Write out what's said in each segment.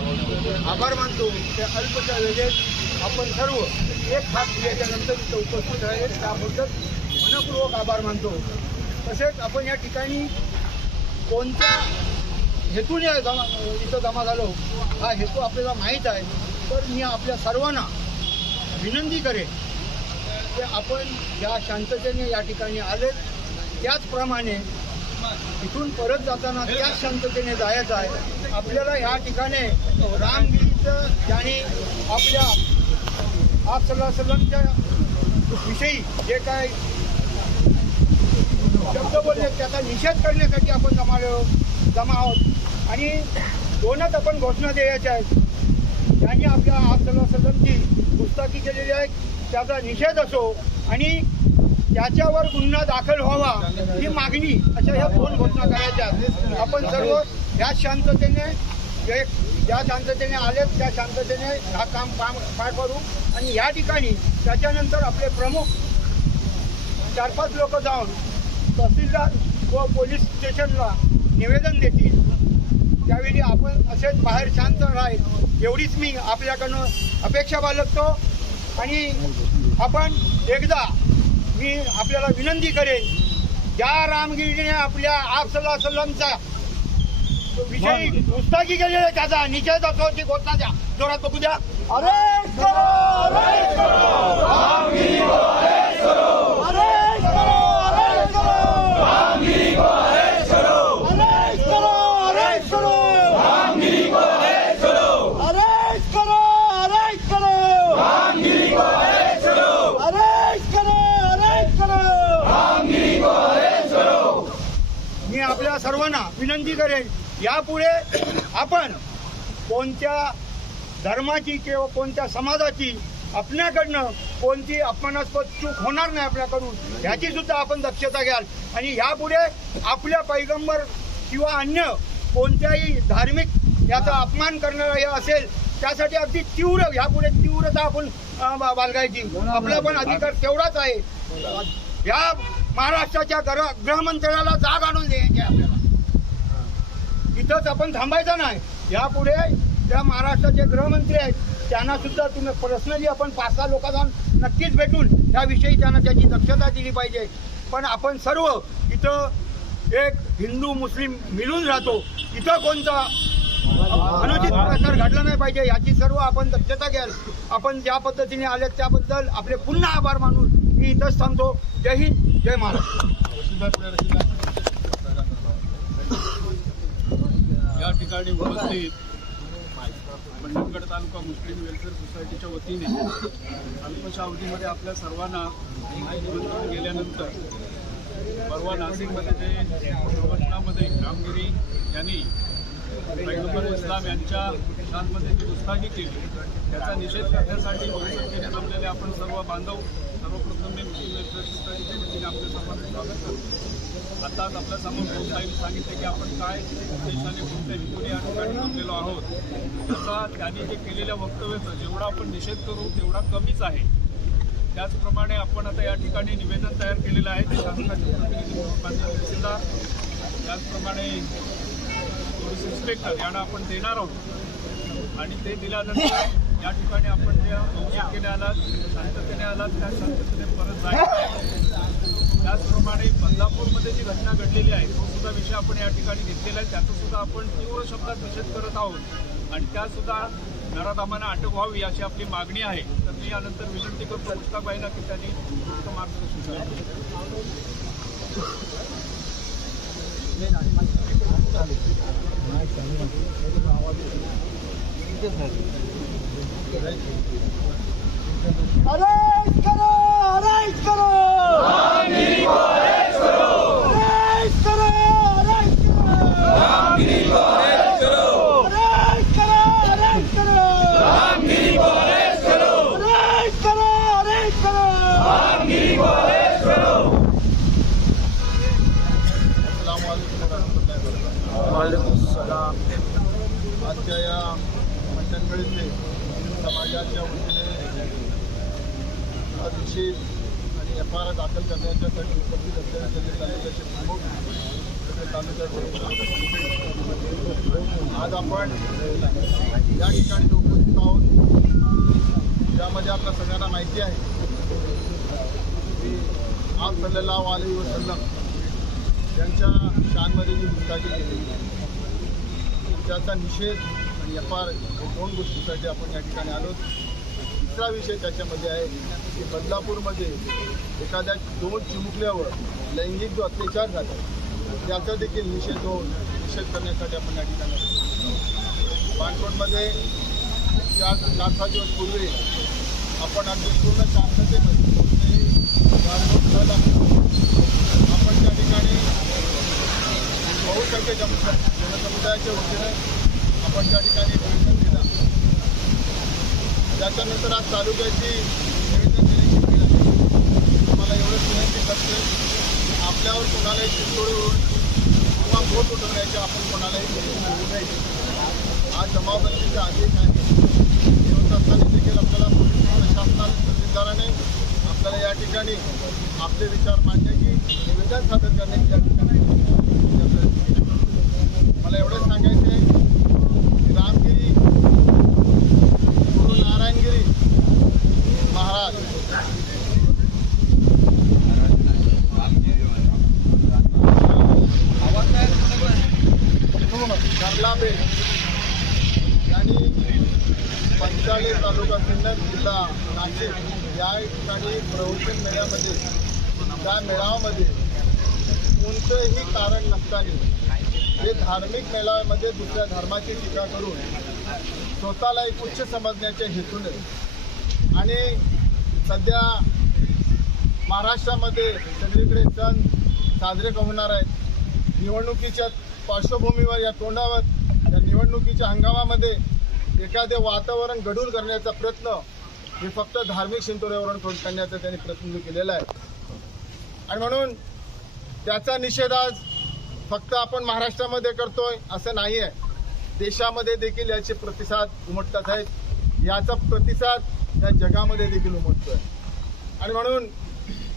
आभार मानतो. त्या अल्पच्या वेळेत आपण सर्व एक हात दिल्याच्यानंतर इथं उपस्थित आहे त्याबद्दल मनपूर्वक आभार मानतो. तसेच आपण या ठिकाणी कोणत्या हेतूने इथं जमा झालो हा हेतू आपल्याला माहीत आहे. तर मी आपल्या सर्वांना विनंती करेन की आपण या शांततेने या ठिकाणी आले, त्याचप्रमाणे इथून परत जाताना त्याच शांततेने जायचं आहे. आपल्याला या ठिकाणी रामगिरीचं ज्याने आपल्या आप सल्लाच्या विषयी जे काय शब्द बोलले त्याचा निषेध करण्यासाठी आपण जमा आहोत आणि दोनच आपण घोषणा द्यायच्या आहेत. ज्यांनी आपल्या आप सल्लाची गुस्ताखी केलेली आहे त्याचा निषेध असो आणि त्याच्यावर गुन्हा दाखल व्हावा ही मागणी, अशा ह्या दोन घोषणा करायच्या आहेत. आपण सर्व या शांततेने ज्या शांततेने आलेत त्या शांततेने हा काम पार पाडू आणि या ठिकाणी त्याच्यानंतर आपले प्रमुख 4-5 लोक जाऊन तहसीलदार व पोलीस स्टेशनला निवेदन देतील. त्यावेळी आपण असेच बाहेर शांत राहील एवढीच मी आपल्याकडनं अपेक्षा बाळगतो. आणि आपण एकदा मी आपल्याला विनंती करेन, ज्या रामगिरीने आपल्या आप सल्लाचा विषयी गुस्ताखी केलेली आहे त्याचा निषेध असो ती घोषणा द्या. जोरात बघू द्या. अरेस्ट करो, अरेस्ट करो, रामगिरी को अरेस्ट करो, अरेस्ट करो, अरेस्ट करो, रामगिरी को अरेस्ट करो, अरेस्ट करो, अरेस्ट करो, रामगिरी को अरेस्ट करो, अरेस्ट करो, अरेस्ट करो, रामगिरी को अरेस्ट करो, अरेस्ट करो, अरेस्ट करो, रामगिरी को अरेस्ट करो. मी आपल्या सर्वांना विनंती करेन, यापुढे आपण कोणत्या धर्माची किंवा कोणत्या समाजाची आपल्याकडनं कोणती अपमानास्पद चूक होणार नाही आपल्याकडून, ह्याची सुद्धा आपण दक्षता घ्याल. आणि यापुढे आपल्या पैगंबर किंवा अन्य कोणत्याही धार्मिक याचा अपमान करणारा हे असेल त्यासाठी अगदी तीव्र यापुढे तीव्रता आपण बाळगायची. आपला पण अधिकार तेवढाच आहे. या महाराष्ट्राच्या गृहमंत्र्याला जाग आणून द्यायची आपल्याला. इथंच आपण थांबायचं नाही. यापुढे त्या महाराष्ट्राचे गृहमंत्री आहेत त्यांना सुद्धा तुम्ही पर्सनली आपण 5-6 लोकांना नक्कीच भेटून त्याविषयी त्यांना त्याची दक्षता दिली पाहिजे. पण आपण सर्व इथं एक हिंदू मुस्लिम मिळून राहतो. इथं कोणता अनुचित प्रकार घडला नाही पाहिजे याची सर्व आपण दक्षता घ्याल. आपण ज्या पद्धतीने आले त्याबद्दल आपले पुन्हा आभार मानून मी इथंच थांबतो. जय हिंद, जय महाराष्ट्र. या ठिकाणी उपस्थित मंडणगड तालुका मुस्लिम वेलफेअर सोसायटीच्या वतीने अल्पशा अवधीमध्ये आपल्या सर्वांना निमंत्रण गेल्यानंतर परवा नाशिकमध्ये जे प्रवचनामध्ये रामगिरी यांनी पैगंबर इस्लाम यांच्या शांतमध्ये जी गुस्ताखी केली त्याचा निषेध करण्यासाठी बहुसंख्येने जमलेले आपण सर्व बांधव सर्वप्रथम मी मुस्लिम वेलफेअर सोसायटीच्या वतीने आपल्या सर्वांचं स्वागत करतो. आताच आपल्यासमोर भाऊसाहेबांनी सांगितले की आपण काय उद्देशाने कोणत्या हेतूने या ठिकाणी जमलेलो आहोत. त्याचा त्यांनी जे केलेल्या वक्तव्याचा जेवढा आपण निषेध करू तेवढा कमीच आहे. त्याचप्रमाणे आपण आता या ठिकाणी निवेदन तयार केलेलं आहे. ते शासनाचे प्रतिनिधी माननीय तहसीलदार त्याचप्रमाणे पोलीस इन्स्पेक्टर यांना आपण देणार आहोत आणि ते दिल्यानंतर या ठिकाणी आपण ज्या बहुसंख्येने आलात शांततेने आलात त्या शांततेने परत जायचं. त्याचप्रमाणे बदलापूरमध्ये जी घटना घडलेली आहे तो सुद्धा विषय आपण या ठिकाणी घेतलेला आहे. त्याचा सुद्धा आपण तीव्र शब्दात निषेध करत आहोत आणि त्यासुद्धा नराधामांना अटक व्हावी अशी आपली मागणी आहे. तर मी यानंतर विनंती करतो मुश्ताकबाईंना की त्यांनी उत्तम मार्गदर्शन अरेस्ट करो, अरेस्ट करो, रामगिरी को अरेस्ट करो, अरेस्ट करो, अरेस्ट करो, रामगिरी को अरेस्ट करो, अरेस्ट करो, अरेस्ट करो, रामगिरी को अरेस्ट करो, अरेस्ट करो, अरेस्ट करो, रामगिरी को अरेस्ट करो. अस्सलाम वालेकुम सलाम. आजच्या या मंडणगडीचे समाजाच्या वतीने निषेध आणि FIR दाखल करण्याच्यासाठी उपस्थित असलेल्या त्यांनी तालुक्याचे प्रमुख तालुक्याचे आज आपण या ठिकाणी उपस्थित आहोत, ज्यामध्ये आपल्या सगळ्यांना माहिती आहे की आप सल्लल्लाहु अलैहि वसल्लम यांच्या शानमध्ये जी गुस्ताखी केली त्याचा निषेध आणि एफआर दोन गोष्टीसाठी आपण या ठिकाणी आलो. तिसरा विषय त्याच्यामध्ये आहे की बदलापूरमध्ये एखाद्या दोन चिमुकल्यावर लैंगिक जो अत्याचार झाला त्याचा देखील निषेध करण्यासाठी आपण या ठिकाणी आलो. पाणकोटमध्ये 4-5 दिवस पूर्वी आपण अगदी पूर्ण शांततेमध्ये आपण त्या ठिकाणी बहुसंख्य जनसमुदायाच्या वतीने आपण त्या ठिकाणी निवेदन दिलं. त्याच्यानंतर आज तालुक्याची निवेदन देण्याची वेळ आहे. मला एवढंच विनंती करते आपल्यावर कोणालाही चितोडून किंवा बोट उठवण्याचे आपण कोणालाही होऊ नये. आज जमावबंदीचा आदेश आहे. होत असताना देखील आपल्याला पोलीस प्रशासनाने तहसीलदाराने आपल्याला या ठिकाणी आपले विचार मांडण्याची निवेदन सादर करण्याची या ठिकाणी मला एवढंच सांगायचं आहे की रामगिरी गुरु नारायणगिरी महाराज कर्लाबे यांनी पंचाळे तालुका सिन्नर जिल्हा नाशिक या ठिकाणी प्रवचन मेळ्यामध्ये त्या मेळाव्यामध्ये कोणतंही कारण नसताना हे धार्मिक मेळाव्यामध्ये दुसऱ्या धर्माची टीका करून स्वतःला एक उच्च समजण्याच्या हेतूने आणि सध्या महाराष्ट्रामध्ये सगळीकडे सण साजरे होणार आहेत. निवडणुकीच्या पार्श्वभूमीवर या तोंडावर या निवडणुकीच्या हंगामामध्ये एखादे वातावरण गढूळ करण्याचा प्रयत्न हे फक्त धार्मिक शिंतोड्यावरून करण्याचा त्यांनी प्रयत्न केलेला आहे. आणि म्हणून त्याचा निषेध आज फक्त आपण महाराष्ट्रामध्ये करतोय असं नाही आहे. देशामध्ये देखील याचे प्रतिसाद उमटतात आहेत. याचा प्रतिसाद या जगामध्ये देखील उमटतोय. आणि म्हणून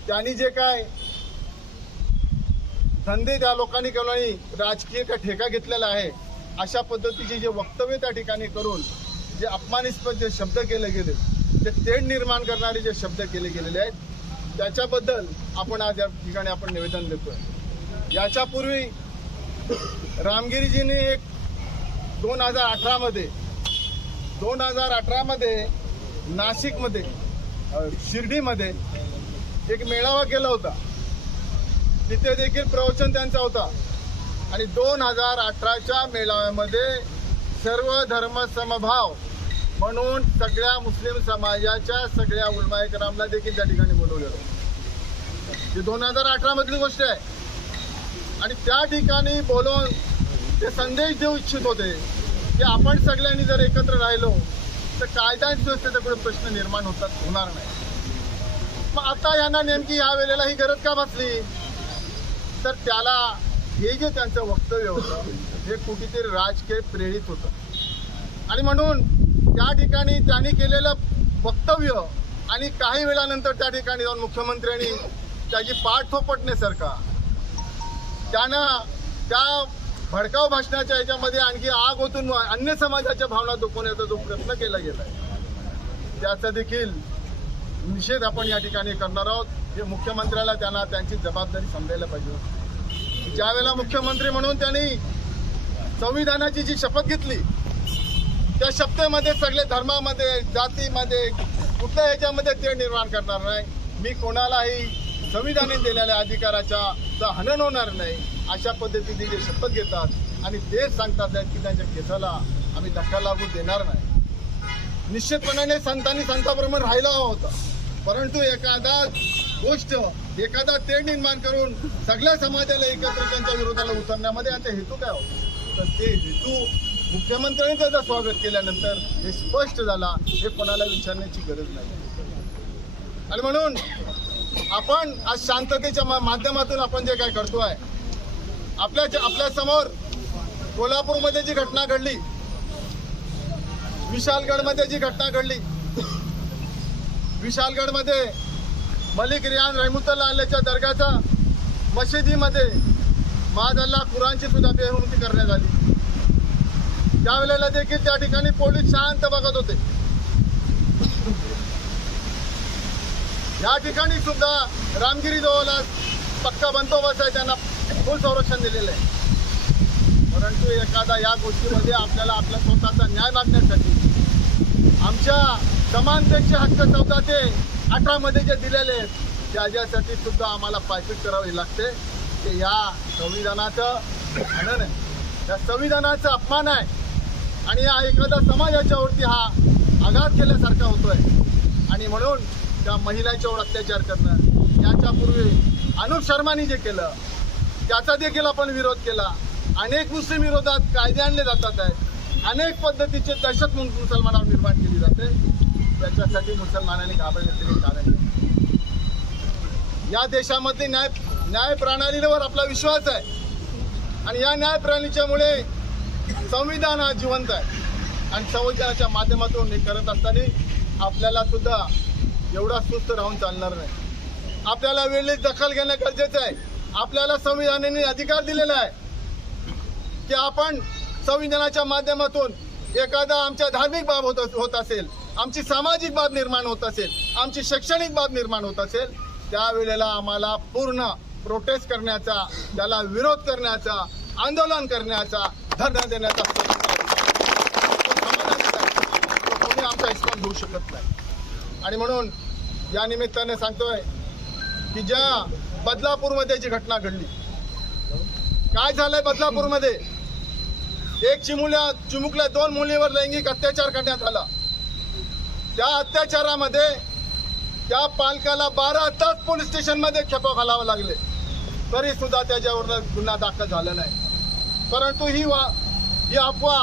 त्यांनी जे काय धंदे त्या लोकांनी केल्याने राजकीय का ठेका घेतलेला आहे अशा पद्धतीचे जे वक्तव्य त्या ठिकाणी करून जे अपमानास्पद जे शब्द केले गेले ते तेढ निर्माण करणारे जे शब्द केले गेलेले आहेत त्याच्याबद्दल आपण आज या ठिकाणी आपण निवेदन देतोय. याच्यापूर्वी रामगिरीजींनी एक 2018 मध्ये नाशिकमध्ये शिर्डीमध्ये एक मेळावा केला होता. तिथे देखील प्रवचन त्यांचा होता. आणि 2018च्या मेळाव्यामध्ये सर्व धर्म समभाव म्हणून सगळ्या मुस्लिम समाजाच्या सगळ्या उलमाए करामला देखील त्या ठिकाणी बोलवलेलं. ही 2018 मधली गोष्ट आहे. आणि त्या ठिकाणी बोलून ते संदेश देऊ इच्छित होते की आपण सगळ्यांनी जर एकत्र राहिलो तर कायदा सुव्यवस्थेचा कुठे प्रश्न निर्माण होणार नाही. मग आता यांना नेमकी या वेळेला ही गरज का भासली तर त्याला हे जे त्यांचं वक्तव्य होतं हे कुठेतरी राजकीय प्रेरित होतं. आणि म्हणून त्या ठिकाणी त्यांनी केलेलं वक्तव्य आणि काही वेळानंतर त्या ठिकाणी जाऊन मुख्यमंत्र्यांनी त्याची पाठ थोपटण्यासारखा त्यानं त्या भडकाऊ भाषणाच्या याच्यामध्ये आणखी आग ओतून अन्य समाजाच्या भावना दुखवण्याचा जो प्रयत्न केला गेला आहे त्याचा देखील निषेध आपण या ठिकाणी करणार आहोत. हे मुख्यमंत्र्याला त्यांना त्यांची जबाबदारी समजायला पाहिजे. ज्यावेळेला मुख्यमंत्री म्हणून त्यांनी संविधानाची जी शपथ घेतली त्या शपथेमध्ये सगळे धर्मामध्ये जातीमध्ये कुठल्या ह्याच्यामध्ये ते निर्माण करणार नाही. मी कोणालाही संविधानाने दिलेल्या अधिकाराचा हनन होणार नाही अशा पद्धतीने जे शपथ घेतात आणि ते सांगतात की त्यांच्या केसाला आम्ही धक्का लागू देणार नाही. निश्चितपणाने संतांनी संताप्रमाणे राहिला हवा होता. परंतु एखादा तेढ निर्माण करून सगळ्या समाजाला एकत्र त्यांच्या विरोधाला उतरण्यामध्ये आता हेतू काय होता तर ते हेतू मुख्यमंत्र्यांनी त्याचं स्वागत केल्यानंतर हे स्पष्ट झाला. हे कोणाला विचारण्याची गरज नाही. आणि म्हणून आपण आज शांततेच्या माध्यमातून आपण जे काय करतोय आपल्या समोर कोल्हापूरमध्ये जी घटना घडली, विशालगडमध्ये जी घटना घडली, विशालगडमध्ये मलिक रियान रहमतुल्लाह अलैहच्या दर्गाच्या मशिदीमध्ये महादल्ला कुराणची सुद्धा बेहुमती करण्यात आली. त्यावेळेला देखील त्या ठिकाणी पोलीस शांत बघत होते. या ठिकाणी सुद्धा रामगिरी जवळ पक्का बंदोबस्त आहे, त्यांना फुल संरक्षण दिलेलं आहे. परंतु एखादा या गोष्टीमध्ये आपल्याला आपला स्वतःचा न्याय मागण्यासाठी आमच्या समानतेचे हक्क 14 ते 18 मध्ये जे दिलेले आहेत त्याच्यासाठी सुद्धा आम्हाला पायपीट करावी लागते. की या संविधानाचं हनन आहे, या संविधानाचा अपमान आहे आणि या एखादा समाजाच्यावरती हा आघात केल्यासारखा होतोय. आणि म्हणून त्या महिलांच्यावर अत्याचार करणं, याच्यापूर्वी अनुप शर्मानी जे केलं त्याचा देखील आपण विरोध केला. अनेक मुस्लिम विरोधात कायदे आणले जातात आहेत, अनेक पद्धतीचे दहशत मुसलमानावर निर्माण केली जाते. त्याच्यासाठी मुसलमानांनी घाबरण्याचे काही कारण नाही. या देशामध्ये न्याय प्रणालीवर आपला विश्वास आहे आणि या न्याय प्रणालीच्यामुळे संविधान हा जिवंत आहे आणि संविधानाच्या माध्यमातून हे करत असताना आपल्याला सुद्धा एवढा सुस्त राहून चालणार नाही. आपल्याला वेळेत दखल घेणं गरजेचं आहे. आपल्याला संविधानाने अधिकार दिलेला आहे की आपण संविधानाच्या माध्यमातून एखादा आमच्या धार्मिक बाब होत असेल, आमची सामाजिक बाब निर्माण होत असेल, आमची शैक्षणिक बाब निर्माण होत असेल, त्यावेळेला आम्हाला पूर्ण प्रोटेस्ट करण्याचा, त्याला विरोध करण्याचा, आंदोलन करण्याचा, धरणे देण्याचा कोणी आमचा हिस्सा घेऊ शकत नाही. आणि म्हणून या निमित्ताने सांगतोय की ज्या बदलापूरमध्ये जी घटना घडली, काय झालंय बदलापूरमध्ये, एक चिमुकल्या 2 मुलीवर लैंगिक अत्याचार करण्यात आला. त्या अत्याचारामध्ये त्या पालकाला 12 तास पोलीस स्टेशनमध्ये खेपा घालावे लागले, तरी सुद्धा त्याच्यावर गुन्हा दाखल झाला नाही. परंतु ही अफवा,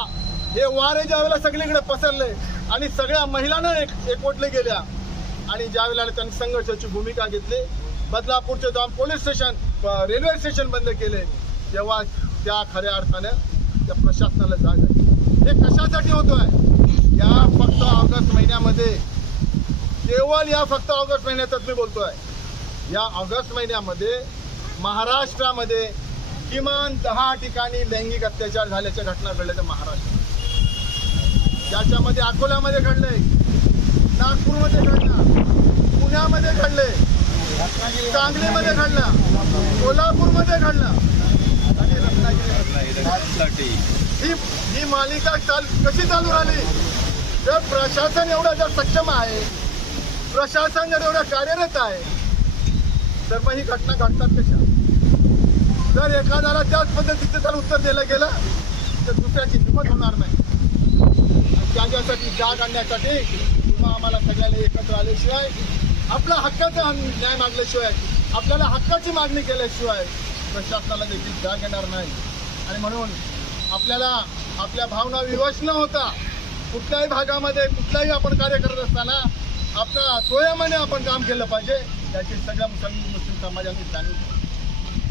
हे वारे ज्यावेळेला सगळीकडे पसरले आणि सगळ्या महिलांना एकवटले गेल्या आणि ज्यावेळेला त्यांनी संघर्षाची भूमिका घेतली, बदलापूरचे जाऊन पोलीस स्टेशन, रेल्वे स्टेशन बंद केले, तेव्हा त्या खऱ्या अर्थानं त्या प्रशासनाला जाग आहे. हे कशासाठी होतोय? या फक्त ऑगस्ट महिन्यामध्ये, केवळ या फक्त ऑगस्ट महिन्यातच मी बोलतोय, या ऑगस्ट महिन्यामध्ये महाराष्ट्रामध्ये किमान 10 ठिकाणी लैंगिक अत्याचार झाल्याच्या घटना घडल्या. तर महाराष्ट्र, ज्याच्यामध्ये अकोल्यामध्ये घडले, नागपूरमध्ये घडला, पुण्यामध्ये घडले, सांगलीमध्ये घडला, कोल्हापूरमध्ये घडला आणि रत्नागिरी. ही मालिका कशी चालू राहिली? जर प्रशासन एवढं जर सक्षम आहे, प्रशासन जर एवढं कार्यरत आहे, तर मग ही घटना घडतात कशा? जर एखाद्याला त्याच पद्धतीचं जर उत्तर दिलं गेलं तर दुसऱ्याची हिंमत होणार नाही. आणि त्याच्यासाठी जाग आणण्यासाठी किंवा आम्हाला सगळ्याला एकत्र आल्याशिवाय, आपला हक्काचा न्याय मागल्याशिवाय, आपल्याला हक्काची मागणी केल्याशिवाय प्रशासनाला देखील जाग येणार नाही. आणि म्हणून आपल्याला आपल्या भावना विवश न होता कुठल्याही भागामध्ये कुठलाही आपण कार्य करत असताना आपल्या स्वयमाने आपण काम केलं पाहिजे. याची सगळ्या मुस्लिम समाजाने जाणीव,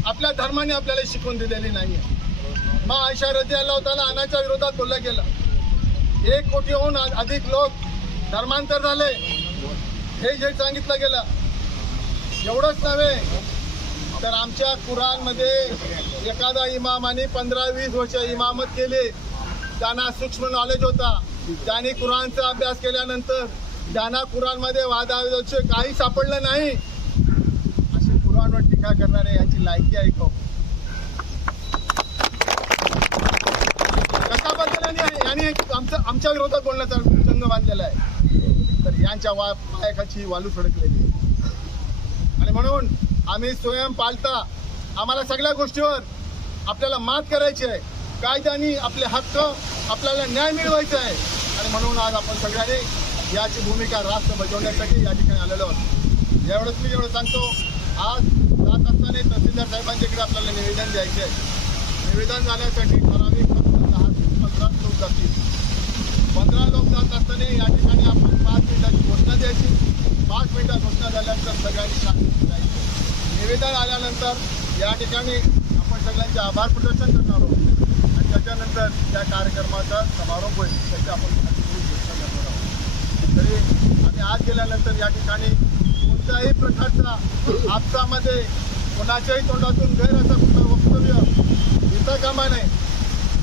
आपल्या धर्माने आपल्याला शिकवून दिलेली नाही आहे. मग आयशा रझियल्लाहु ताला अन्हाच्या विरोधात बोललं गेलं. 1 कोटीहून अधिक लोक धर्मांतर झाले, हे जे सांगितलं गेलं. एवढंच नव्हे तर आमच्या कुराणमध्ये एखादा इमामाने 15-20 वर्ष इमामत केली, त्यांना सूक्ष्म नॉलेज होता, त्यांनी कुराणचा अभ्यास केल्यानंतर त्यांना कुराणमध्ये वादाविवादाचे काही सापडलं नाही, अशी कुराणवर टीका करणारे यांची लायकी आहे का? कशा पद्धतीने यांनी आमच्या विरोधात बोलण्याचा संघ बांधलेला आहे, तर यांच्या पायाखाची वालू सडकलेली. आणि म्हणून आम्ही स्वयं पालता, आम्हाला सगळ्या गोष्टीवर आपल्याला मात करायची आहे. कायद्याने आपले हक्क, आपल्याला न्याय मिळवायचा आहे. आणि म्हणून आज आपण सगळ्यांनी याची भूमिका रास्त बजावण्यासाठी या ठिकाणी आलेलो आहोत. यावेळेस मी एवढं सांगतो, आज जात असताना तहसीलदार साहेबांच्याकडे आपल्याला निवेदन द्यायचे आहे. निवेदन जाण्यासाठी ठराविक 10-15 लोक जातील. 15 लोक जात असताना या ठिकाणी आपण 5 मिनिटाची घोषणा द्यायची. 5 मिनिटात घोषणा झाल्यानंतर सगळ्यांनी शांत जायचं. निवेदन आल्यानंतर या ठिकाणी आपण सगळ्यांचे आभार प्रदर्शन करणार आहोत आणि त्याच्यानंतर त्या कार्यक्रमाचा समारोप होईल. त्याची आपण घोषणा करणार आहोत. तरी आम्ही आज गेल्यानंतर या ठिकाणी कोणत्याही प्रकारचा आपसामध्ये कोणाच्याही तोंडातून गैर असं कुठलं वक्तव्य येता कामा नये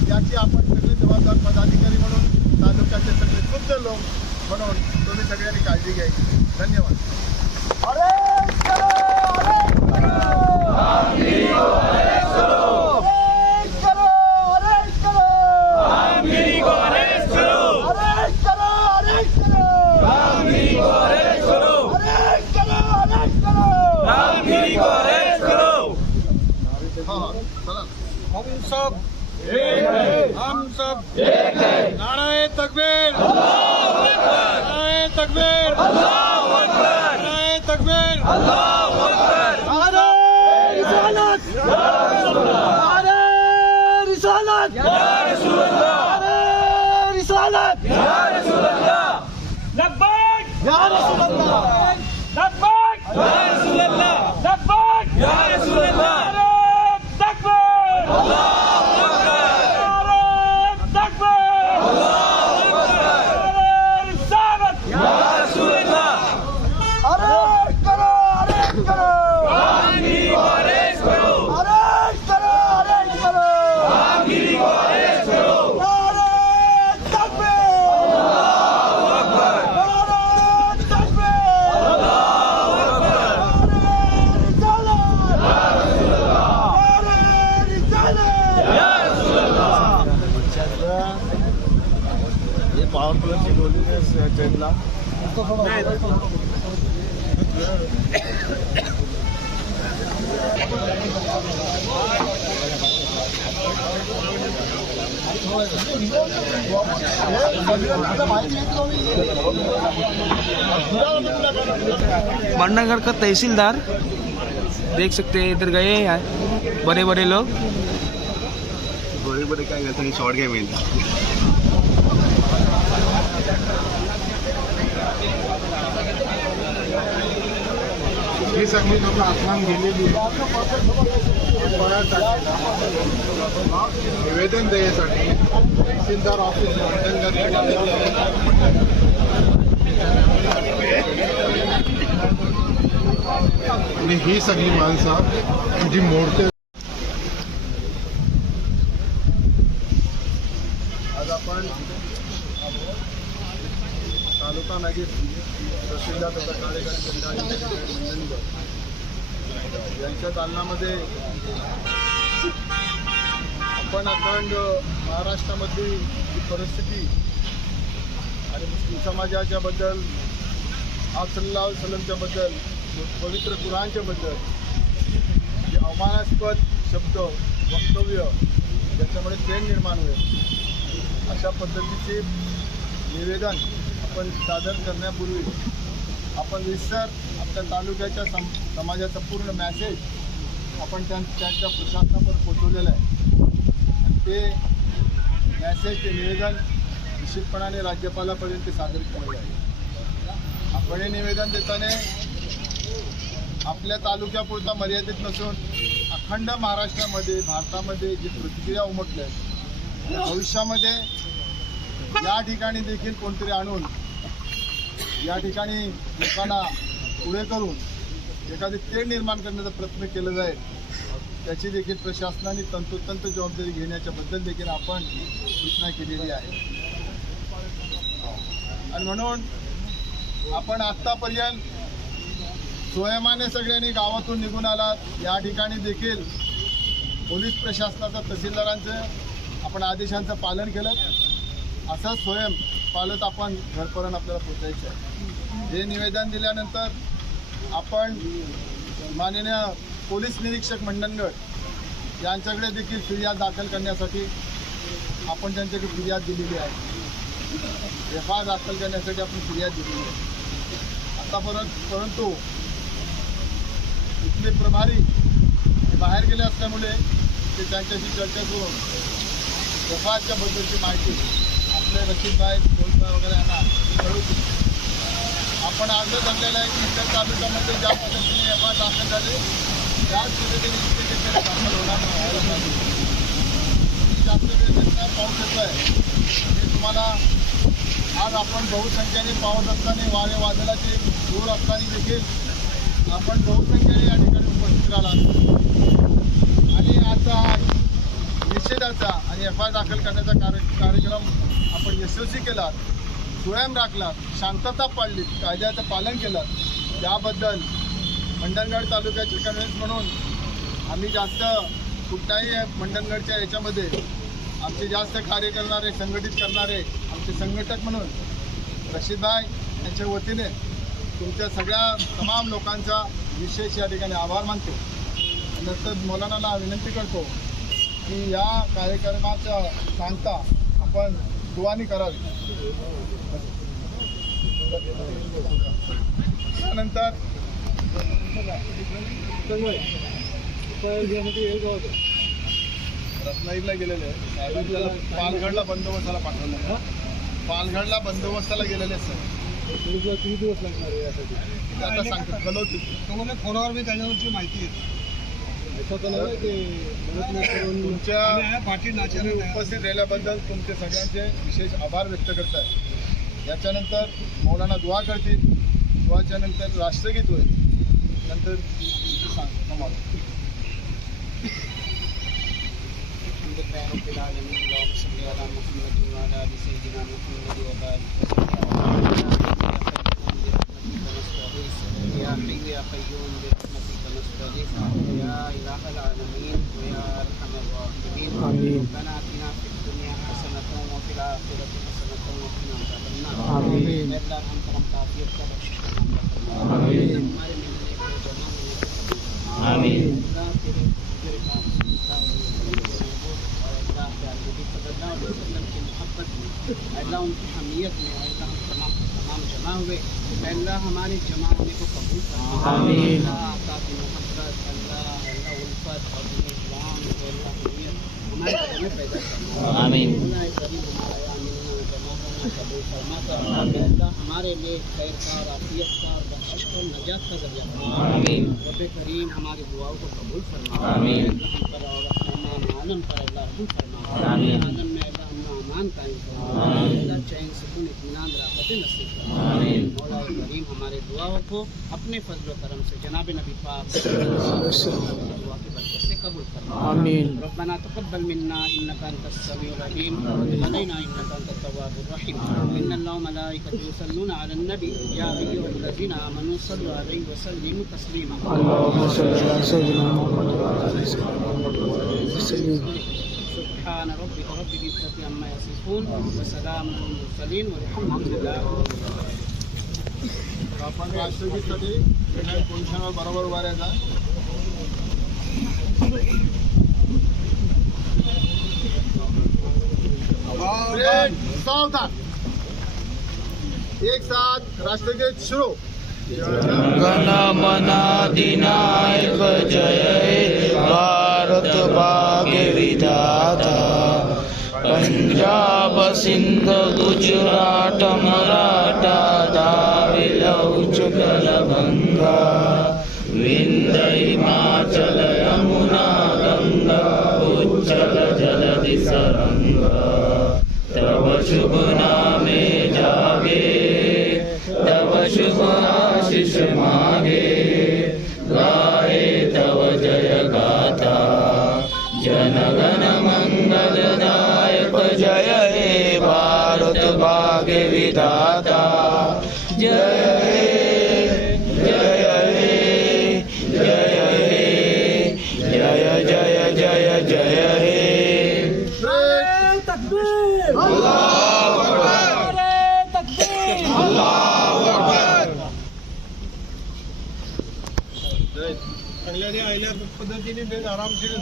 याची आपण सगळे जबाबदार पदाधिकारी म्हणून तालुक्याचे सगळे शुद्ध लोक म्हणून तुम्ही सगळ्यांनी काळजी घ्यायची. धन्यवाद. हम सब नाराए तकबीर, नाराए तकबीर, नाराए तकबीर, मंडनगढ़ का तहसीलदार देख सकते हैं, इधर गए हैं बड़े बड़े लोग, बड़े काय करते शॉर्ट गेम येईल. ही सगळी लोक आसमान गेलेली निवेदन द्यायसाठी तहसीलदार ऑफिस आणि ही सगळी माणसं जी मोडते. आज आपण तालुका नगीर तहसीलदार तथा कार्यकारी मंडळी मंडणगड यांच्या दालनामध्ये आपण अखंड महाराष्ट्रामधली जी परिस्थिती आणि मुस्लिम समाजाच्या बद्दल आप सल्लल्लाहु अलैहि वसल्लमच्या बद्दल पवित्र कुराणच्या बद्दल जे अवमानास्पद शब्द वक्तव्य ज्याच्यामुळे तेढ निर्माण होईल अशा पद्धतीचे निवेदन आपण सादर करण्यापूर्वी आपण विस्तार आपल्या तालुक्याच्या समाजाचा पूर्ण मॅसेज आपण त्यांच्या प्रशासनावर पोचवलेलं आहे. आणि ते मॅसेज ते निवेदन निश्चितपणाने राज्यपालापर्यंत सादर केलेलं आहे. आपण हे निवेदन देताना आपल्या तालुक्यापुरता मर्यादित नसून अखंड महाराष्ट्रामध्ये भारतामध्ये जी प्रतिक्रिया उमटल्या आहेत भविष्यामध्ये या ठिकाणी देखील कोणतरी आणून या ठिकाणी लोकांना पुढे करून एखादी तेढ निर्माण करण्याचा प्रयत्न केला जाईल त्याची देखील प्रशासनाने तंतोतंत जबाबदारी घेण्याच्या बद्दल देखील आपण सूचना केलेली आहे. आणि म्हणून आपण आत्तापर्यंत स्वयमाने सगळ्यांनी गावातून निघून आलात. या ठिकाणी देखील पोलीस प्रशासनाचं तहसीलदारांचं आपण आदेशांचं पालन केलं. असं स्वयं पालत आपण घरपर्यंत आपल्याला पोचायचं आहे. हे निवेदन दिल्यानंतर आपण माननीय पोलीस निरीक्षक मंडणगड यांच्याकडे देखील फिर्याद दाखल करण्यासाठी आपण त्यांच्याकडे फिर्याद दिलेली आहे. एफआयआर दाखल करण्यासाठी आपण फिर्याद दिलेली आहे. परंतु इथले प्रभारी बाहेर गेले असल्यामुळे ते त्यांच्याशी चर्चा करून एफआयआरच्या बद्दलची माहिती आपले रशीदभाई गोलभाई वगैरे यांना कळू शकतो. आपण अर्ज धरलेला आहे की इतर तालुक्यामध्ये ज्या पद्धतीने एफआयआर दाखल झाले त्याच पद्धतीने इथे दाखल होणार नाही. जास्त वेळ पाऊस येतो आहे हे तुम्हाला आज आपण बहुसंख्येने पावत असताना वारे वादळाचे जोर असताना देखील आपण बहुसंख्येने या ठिकाणी उपस्थित राहिला आणि आजचा निषेधाचा आणि एफ.आय. दाखल करण्याचा कार्यक्रम आपण यशस्वी केला, स्वयं राखला, शांतता पाळली, कायद्याचं पालन केलं, त्याबद्दल मंडणगड तालुक्याचे कन्व्हेन्स म्हणून आम्ही जास्त कुठल्याही मंडणगडच्या याच्यामध्ये आमचे जास्त कार्य करणारे, संघटित करणारे आमचे संघटक म्हणून रशीदभाई यांच्या वतीने तुमच्या सगळ्या तमाम लोकांचा विशेष या ठिकाणी आभार मानतो. नंतर मौलानाला विनंती करतो की या कार्यक्रमाच्या सांगता आपण दुआनी करावी. त्यानंतर रत्नागिरीला गेलेले आहे, पालघडला बंदोबस्ताला पाठवलं, पालघडला बंदोबस्ताला गेलेले सर. किती दिवस लागणार आहे यासाठी? आता सांगतो, कळवतो तुम्हाला फोनवर मी त्याच्यावरची माहिती आहे. तुमच्या उपस्थित राहिल्याबद्दल तुमचे सगळ्यांचे विशेष आभार व्यक्त करत आहे. याच्यानंतर मौलाना दुआ करतील, दुआच्या नंतर राष्ट्रगीत होईल, नंतर सांग. يا حي يا قيوم برحمتك نستغيث يا إله العالمين ويا أرحم الراحمين. ربنا آتنا في الدنيا حسنة وفي الآخرة حسنة وقنا عذاب النار. آمين. الله हम करम ताफीर का बख्शिश आमीन. हमारे मिलने को जमा होने को आमीन. अल्लाह तेरे तेरे काम और अल्लाह के नबी सल्लल्लाहु अलैहि वसल्लम की मोहब्बत में, अल्लाह उनकी हमीयत में, अल्लाह हम तमाम जमा हुए, अल्लाह हमारे जमा होने को कबूल फरमा. आमीन. आका की मोहब्बत, अल्लाह उल्फत और इस्लाम अल्लाह हमीयत हमारे दिल में पैदा करना. आमीन. अल्लाह करीम हमारा मिलना जमा होना कबूल फरमाता. अल्लाह हमारे लिए खैर का, आफियत का, बख्शिश का, नजात का जरिया फरमा. आमीन. रब करीम हमारी दुआओं को कबूल फरमा. आमीन. हम पर और अपने आलम पर अल्लाह रहम फरमा. आमीन. आलम में अल्लाह अमान कायम फरमा. अल्लाह चैन सुकून इत्मीनान राहत नसीब फरमा. आमीन. मौला करीम हमारे दुआओं को अपने फजल व करम से जनाब नबी पाक दुआ की बरकत से कबूल फरमा. आमीन. रब्बना तक़ब्बल मिन्ना इन्नका अंतस समीउल अलीम व तब अलैना इन्नका अंतत तव्वाबुर रहीम. इन्नल्लाह व मलाइकतहु युसल्लूना अलन नबी या अय्युहल्लज़ीना आमनू सल्लु अलैहि व सल्लिमू तस्लीमा. अल्लाहुम्मा सल्लि अला सय्यिदिना मुहम्मद व अला आलिहि वसल्लम. سبحان ربك رب العزة عما يصفون وسلام على المرسلين والحمد لله. आपण राष्ट्रगीतसाठी पोझिशनवर बरोबर उभा राहायचा. सावधान. एक साथ राष्ट्रगीत शुरू. गण मन अधिनायक जय हे भारत भाग्य विधाता. पंजाब सिंध गुजरात मराठा द्राविड उत्कल गंगा विंध्य हिमाचल यमुना गंगा उच्चल जलधि सरंगा. तव शुभ नामे जागे, तव शुभ आशीष मागे, गाए तव जय गाथा. जनगण मंगलदायक जय हे भारत भाग्य विधाता. जय हे जय हे जय हे जय जय जय जय हे. पद्धतीने आरामशीर